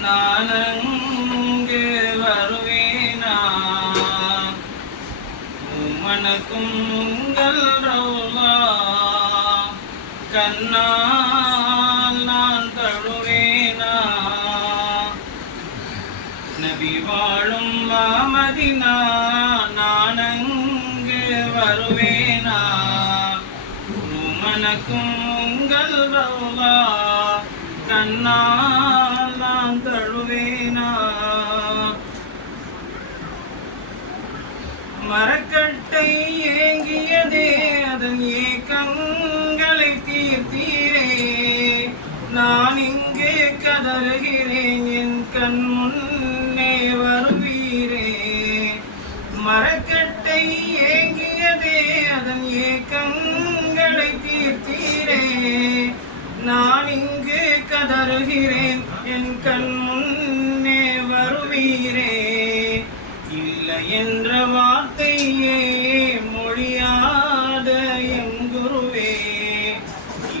நான் அங்கு வருவேனா? உமனக்கும் உங்கள் ரவுலா. கண்ணால் நான் தழுவேனா நபி வாழும் மாமதினா நான் அங்கு வருவேனா? உமனக்கும் உங்கள் ரவுலா. கண்ணால் நான் தழுவேனா மரக்கட்டை ஏங்கியதே அதன் ஏக்கங்களை தீர்த்தீரே. நான் இங்கே கதறுகிறேன் என் கண் முன்னே வருவீரே. மரக்கட்டை ஏங்கியதே அதன் ஏக்கங்களை தீர்த்தீரே. நான் இங்கு கதறுகிறேன். என் கண் முன்னே வருவீரே. இல்லை என்ற வார்த்தையே மொழியாத என் குருவே.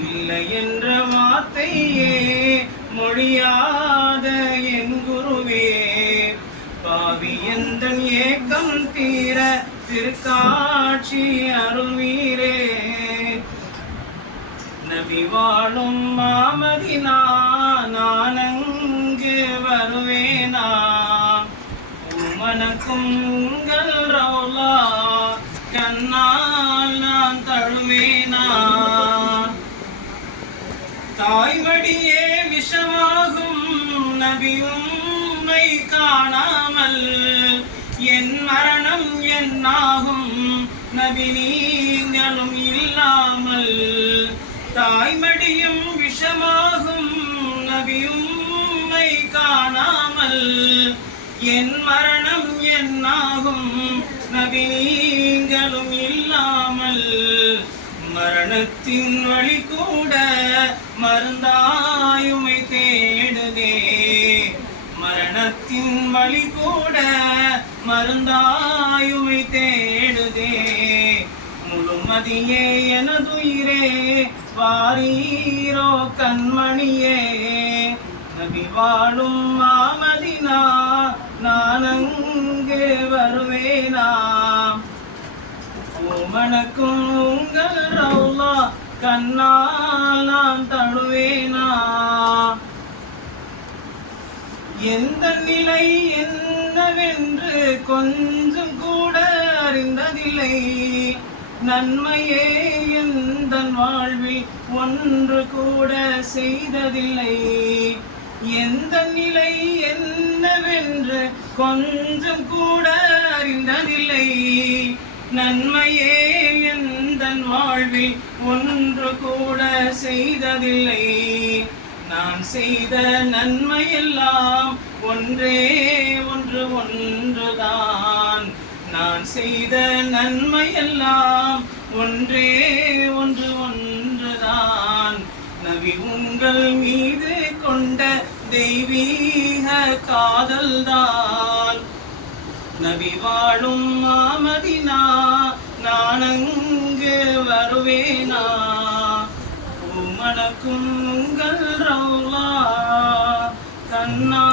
இல்லை என்ற வார்த்தையே மொழியாத என் குருவே. பாவி எந்த ஏக்கம் தீர திருக்காட்சி அருள்வீரே. நபி வாழும் மாமதினா நான் அங்கு வருவேனா? உமனக்கும் உங்கள் ரவுலா கண்ணால் நான் தழுவேனா? தாய்மடியே விஷமாகும் நபி உம்மை காணாமல் என் மரணம் என்னாகும் நபி நீ தாய்மடியும் விஷமாகும் நபியும்மை காணாமல். என் மரணம் என்னாகும்? நபி நீங்களும் இல்லாமல். மரணத்தின் வழி கூட மருந்தாயுமை தேடுதே. மரணத்தின் வழி கூட மருந்தாயுமை தேடுதே. மதியே எனதுயிரே வாரீரோ கண்மணியே. நபி வாழும் மாமதினா நான் அங்கு வருவேனா? உமனக்கும் உங்கள் ரவுலா கண்ணால் நான் தழுவேனா? எந்த நிலை என்னவென்று கொஞ்சம் கூட அறிந்ததில்லை. நன்மையே எந்த வாழ்வில் ஒன்று கூட செய்ததில்லை. எந்த நிலை என்னவென்று கொஞ்சம் கூட அறிந்ததில்லை. நன்மையே எந்த வாழ்வில் ஒன்று கூட செய்ததில்லை. நான் செய்த நன்மையெல்லாம் ஒன்றே ஒன்று ஒன்றுதான். நான் செய்த நன்மையெல்லாம் ஒன்றே ஒன்று ஒன்றுதான். நவி உங்கள் மீது கொண்ட தெய்வீக காதல்தான். நபி வாழும் மாமதினா நான் அங்கு வருவேனா? உமனக்கும் உங்கள் ரவுலா கண்ணா